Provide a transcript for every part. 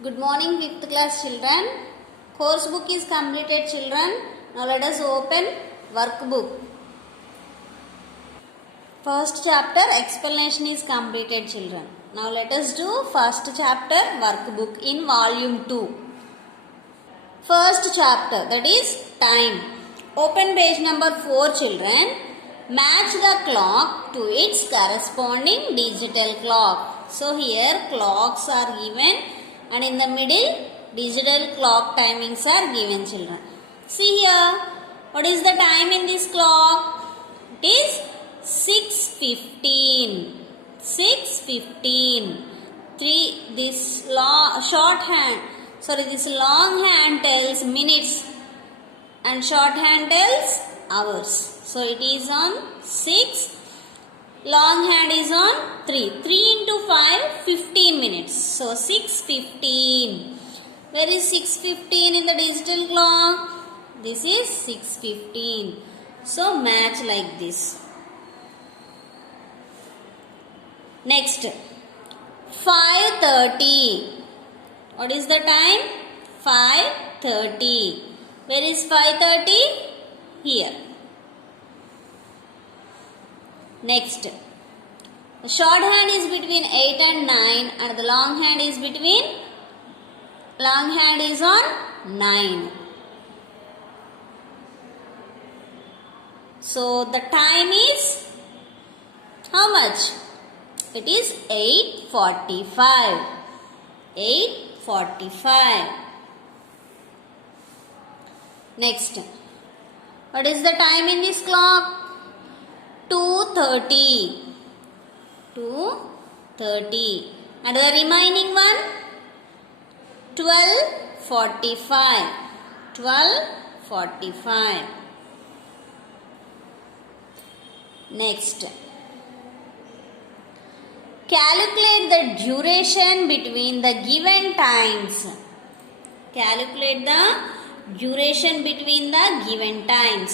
Good morning, 5th class children. Course book is completed, children. Now let us open workbook. First chapter explanation is completed, children. Now let us do first chapter workbook in volume 2. First chapter, that is time. Open page number 4, children. Match the clock to its corresponding digital clock. So here clocks are given and in the middle digital clock timings are given, children. See here, what is the time in this clock? It is 6:15. 6:15. This long hand tells minutes and short hand tells hours. So it is on 6. Long hand is on 3. 3 into 5, 15 minutes. So 6:15. Where is 6:15 in the digital clock? This is 6:15. So match like this. Next, 5:30. What is the time? 5:30. Where is 5:30? Here. Next, the short hand is between 8 and 9 and the long hand is on 9. So the time is how much? It is 8:45. 8:45. Next, what is the time in this clock? 2:30. 2:30. And the remaining one? 12:45. 12:45. Next, calculate the duration between the given times. Calculate the duration between the given times.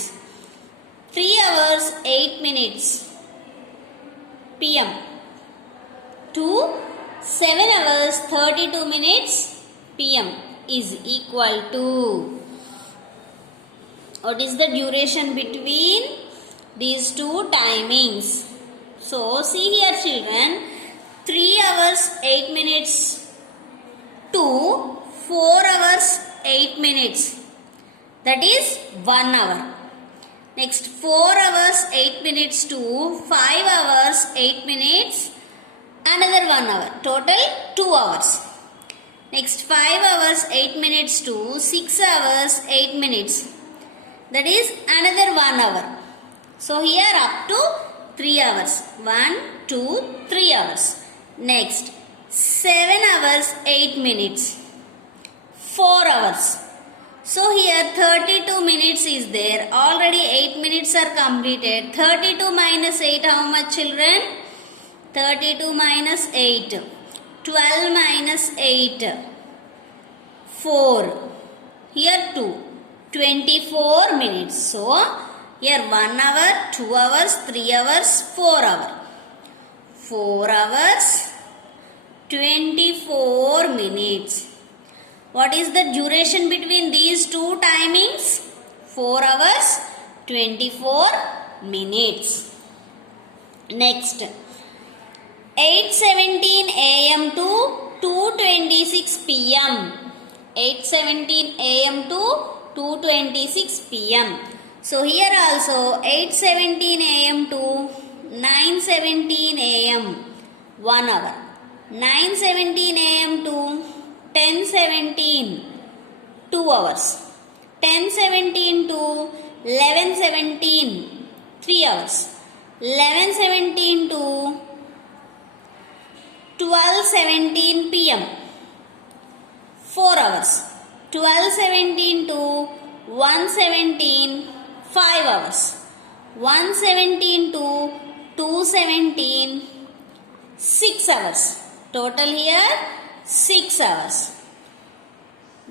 3 hours 8 minutes PM to 7 hours 32 minutes PM is equal to, what is the duration between these two timings? So see here, children, 3 hours 8 minutes to 4 hours 8 minutes, that is 1 hour. Next, 4 hours 8 minutes to 5 hours 8 minutes, another 1 hour, total 2 hours. Next, 5 hours 8 minutes to 6 hours 8 minutes, that is another 1 hour. So here up to 3 hours, 1, 2, 3 hours. Next, 7 hours 8 minutes, 4 hours. So here 32 minutes is there. Already 8 minutes are completed. 32 minus 8, how much, children? 32 minus 8. 12 minus 8. 4. Here 2. 24 minutes. So here 1 hour, 2 hours, 3 hours, 4 hours. 4 hours, 24 minutes. What is the duration between these two timings? 4 hours, 24 minutes. Next, 8:17 AM to 2:26 PM. 8:17 AM to 2:26 PM. So here also 8:17 AM to 9:17 AM, 1 hour. 9:17 AM to 10:17, 2 hours. 10:17 to 11:17, 3 hours. 11:17 to 12:17 PM, 4 hours. 12:17 to 1:17, 5 hours. 1:17 to 2:17, 6 hours. Total here 6 hours.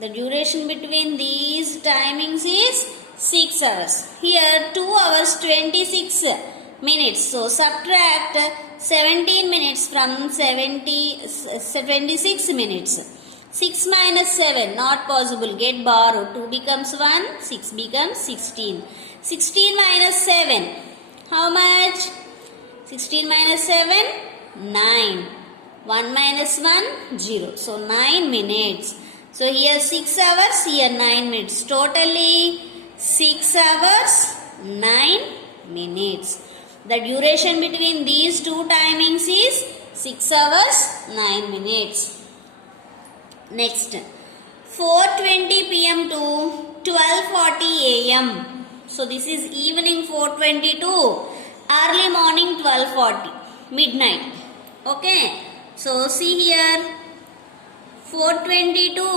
The duration between these timings is 6 hours. Here 2 hours 26 minutes. So subtract 17 minutes from 26 minutes. 6 minus 7, not possible. Get borrowed. 2 becomes 1, 6 becomes 16. 16 minus 7, how much? 16 minus 7, 9. 1 minus 1, 0. So 9 minutes. So here 6 hours, here 9 minutes. Totally 6 hours, 9 minutes. The duration between these two timings is 6 hours, 9 minutes. Next, 4:20 p.m. to 12:40 a.m. So this is evening 4:20 to early morning 12:40, midnight. Okay. So see here, 4:20 to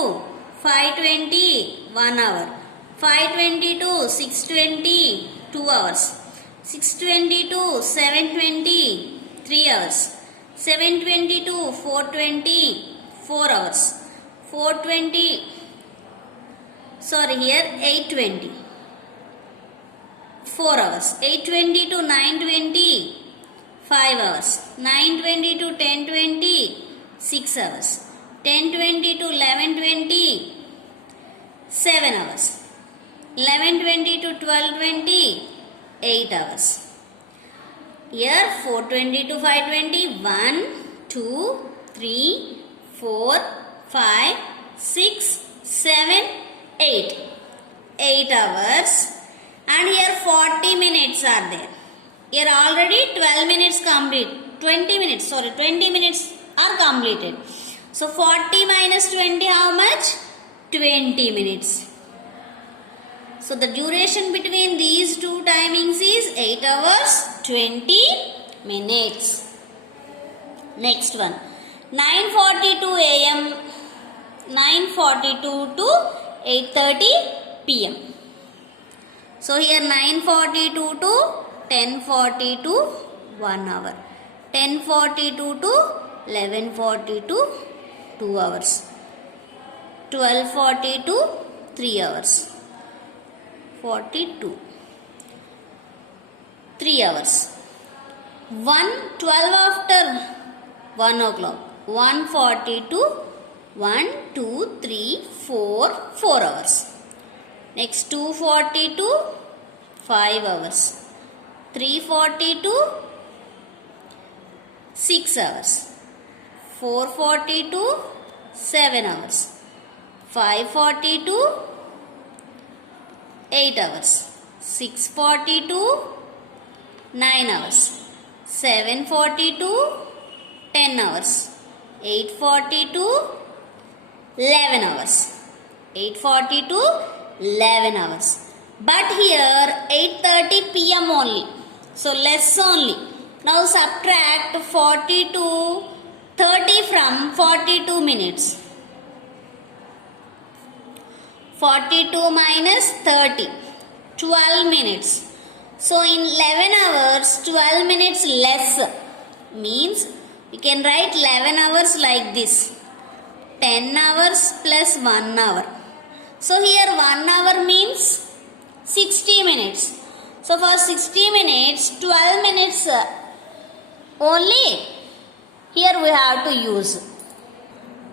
5:20, 1 hour. 5:20 to 6:20, 2 hours. 6:20 to 7:20, 3 hours. 7:20 to 4:20, 4 hours. 4:20, sorry here 8:20, 4 hours. 8:20 to 9:20, 5 hours. 9:20 to 10:20, 6 hours. 10:20 to 11:20, 7 hours. 11:20 to 12:20, 8 hours. Here 4:20 to 5:20, 1, 2, 3, 4, 5, 6, 7, 8. 8 hours. And here 40 minutes are there. Here already 12 minutes complete. 20 minutes, sorry, 20 minutes are completed. So 40 minus 20, how much? 20 minutes. So the duration between these two timings is 8 hours, 20 minutes. Next one. 9:42 a.m. 9:42 to 8:30 p.m. So here 9:42 to 10:42, 1 hour. 10:42 to 11:42, 2 hours. 12:42, 3 hours. 42, 3 hours. 1:12 after 1 o'clock. 1:42, 1, 2, 3, 4, 4 hours. Next 2:42, 5 hours. 3:42, 6 hours. 4:42, 7 hours. 5:42, 8 hours. 6:42, 9 hours. 7:42, 10 hours. 8:42, 11 hours. 8:42, 11 hours. But here 8:30 p.m. only. So less only. Now subtract 40 to 30 from 42 minutes. 42 minus 30, 12 minutes. So in 11 hours, 12 minutes less. Means we can write 11 hours like this. 10 hours plus 1 hour. So here 1 hour means 60 minutes. So for 60 minutes, 12 minutes only here we have to use.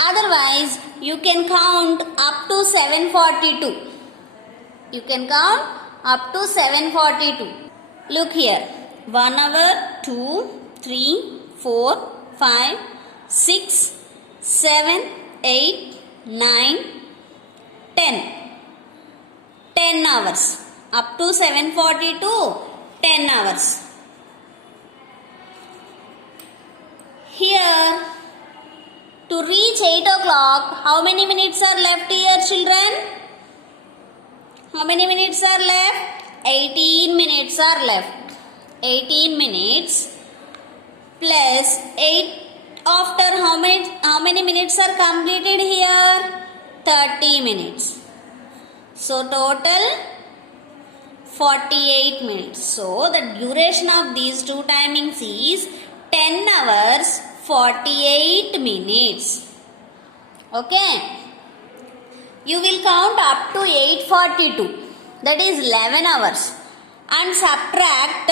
Otherwise, you can count up to 7:42. You can count up to 7:42. Look here. 1 hour, 2, 3, 4, 5, 6, 7, 8, 9, 10. 10 hours. Up to 7:42, 10 hours. Here, to reach 8 o'clock, how many minutes are left here, children? How many minutes are left? 18 minutes are left. 18 minutes plus 8 after how many minutes are completed here? 30 minutes. So total 48 minutes. So the duration of these two timings is 10 hours 48 minutes. Okay. You will count up to 8:42. That is 11 hours. And subtract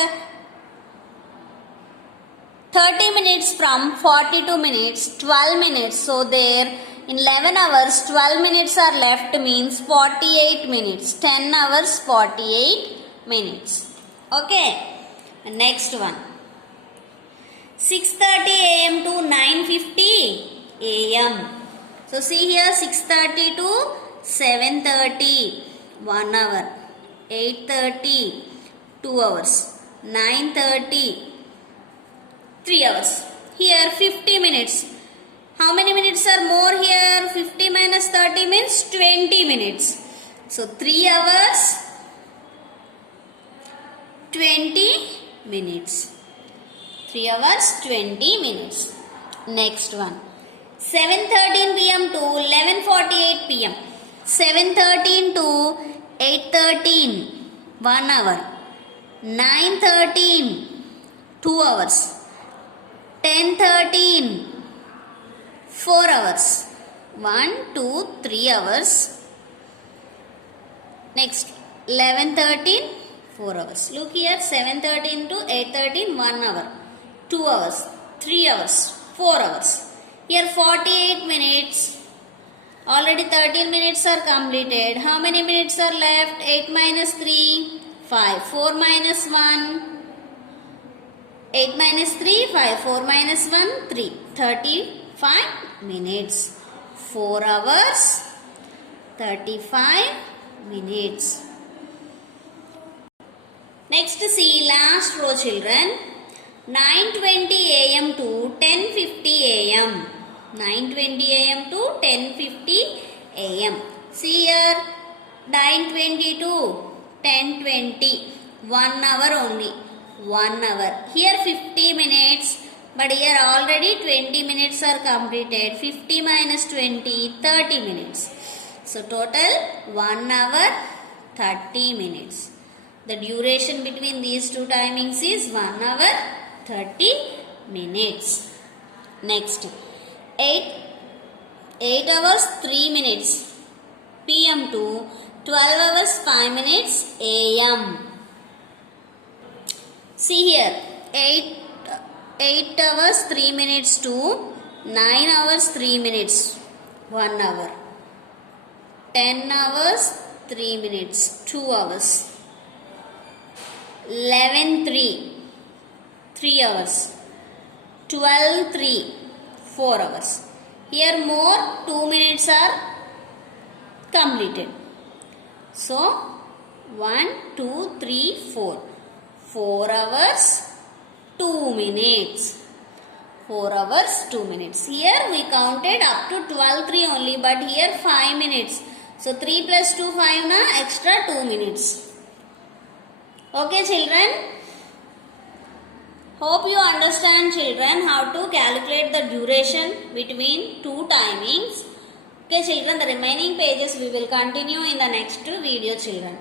30 minutes from 42 minutes, 12 minutes. So there In 11 hours, 12 minutes are left means 48 minutes. 10 hours, 48 minutes. Okay. Next one. 6:30 a.m. to 9:50 a.m. So see here 6:30 to 7:30, 1 hour. 8:30, 2 hours. 9:30, 3 hours. Here 50 minutes. How many minutes are more here? 50 minus 30 means 20 minutes. So 3 hours, 20 minutes. 3 hours, 20 minutes. Next one. 7:13 p.m. to 11:48 p.m. 7:13 to 8:13, 1 hour. 9:13, 2 hours. 10:13, 4 hours. 1, 2, 3 hours. Next 11:13, 4 hours. Look here 7:13 to 8:13, 1 hour. 2 hours. 3 hours. 4 hours. Here 48 minutes. Already 13 minutes are completed. How many minutes are left? 8 minus 3, 5. 4 minus 1. 8 minus 3, 5. 4 minus 1, 3. 35 minutes. 4 hours, 35 minutes. Next see last row children. 9:20 a.m. to 10:50 a.m. 9:20 a.m. to 10:50 a.m. See here 9:20 to 10:20. 1 hour only. 1 hour. Here 50 minutes. But here already 20 minutes are completed. 50 minus 20, 30 minutes. So total 1 hour, 30 minutes. The duration between these two timings is 1 hour, 30 minutes. Next. 8 hours, 3 minutes. PM to 12 hours, 5 minutes. AM. See here. 8 hours 3 minutes to 9 hours 3 minutes 1 hour. 10 hours 3 minutes 2 hours. 11:03 3 hours. 12:03 4 hours. Here more 2 minutes are completed. So 1, 2, 3, 4. 4 hours 2 minutes. 4 hours 2 minutes. Here we counted up to 12:03 only, but here 5 minutes. So 3 plus 2 5 na extra 2 minutes. Okay children. Hope you understand children how to calculate the duration between two timings. Okay children, the remaining pages we will continue in the next video children.